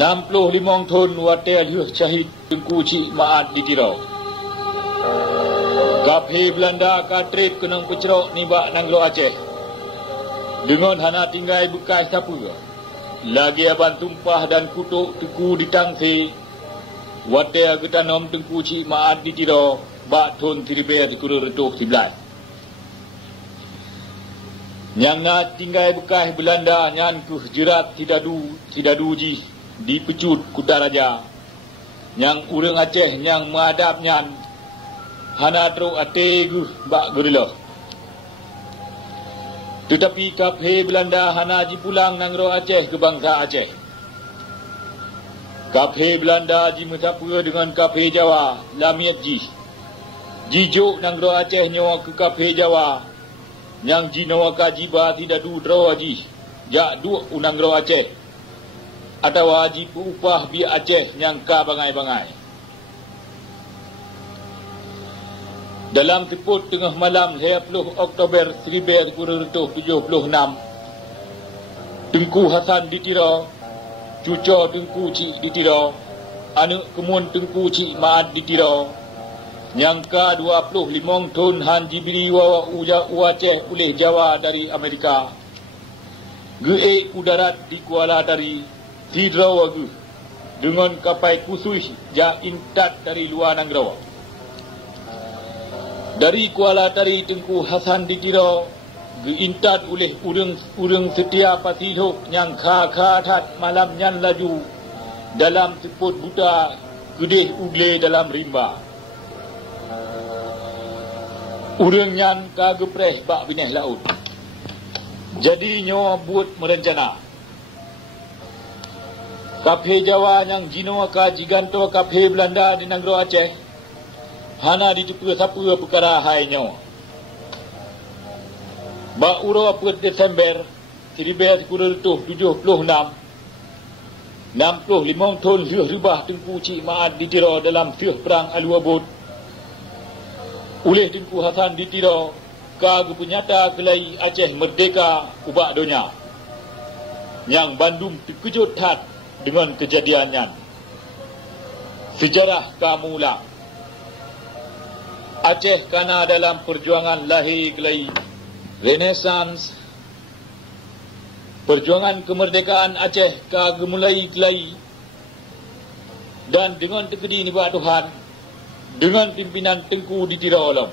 65 tahun watel yuh syahid Tengku Cik Maat di Tirau. Kaphe Belanda katrit kenang pecerok nibak Nanggro Aceh. Dengan hana tinggai bekas siapa. Lagi aban tumpah dan kutuk Tengku di Tangsi. Watel getanom Tengku Cik Maat di Tirau. Bak Tun Tiribet Kura Retuk 11. Yang na tinggai bekas Belanda nyan kuh jerat tidadu ji di Pecut Kutaraja. Yang urang Aceh yang menghadap nyan hana teruk ate guh bak gerila. Tetapi kaphe Belanda hana ji pulang Nanggro Aceh ke bangsa Aceh. Kaphe Belanda ji metapa dengan kaphe Jawa lamiat ji. Jijuk Nanggro Aceh nyawa ke kaphe Jawa. Yang jinawa kajiba tidak du draw aji jak du Nanggro Aceh atau aji upah bi Aceh yang ka bangai-bangai. Dalam teput tengah malam 20 Oktober 1976 Tengku Hasan di Tirau, cucu Tengku Cik di Tirau, anak kemun Tengku Cik Maat di Tirau. Yang ke-25 tahun han diberi wawa Aceh oleh Jawa dari Amerika. Ge udarat di Kuala dari Tidraw ge dengan kapal khusus ja intat dari luar Nanggro. Dari Kuala dari Tengku Hasan di Tirau ge intat oleh urang setia pasidok yang kha tat malam nyan laju dalam seput buta gedeh ugle dalam rimba. Urang nyan kagepreh bak bineh laut. Jadi nyawa buat merencana. Kaphe Jawa yang jinoa ka jiganto kaphe Belanda di Nanggro Aceh. Hana ditupu sapa perkara hai nyawa. Bak uro 4 Desember 1976 65 tahun ribah Tengku Cik Maat di Tirau dalam siuh perang Aluabud. Oleh Tengku Hasan di Tirau, ka penyata kelai Aceh merdeka ubak dunia. Yang Bandung terkejut hat dengan kejadiannya. Sejarah kamula. Aceh kana dalam perjuangan lahir kelai Renaissance. Perjuangan kemerdekaan Aceh ka gemulai kelai. Dan dengan tekedi ni Tuhan, dengan pimpinan Tengku di Tirau alam.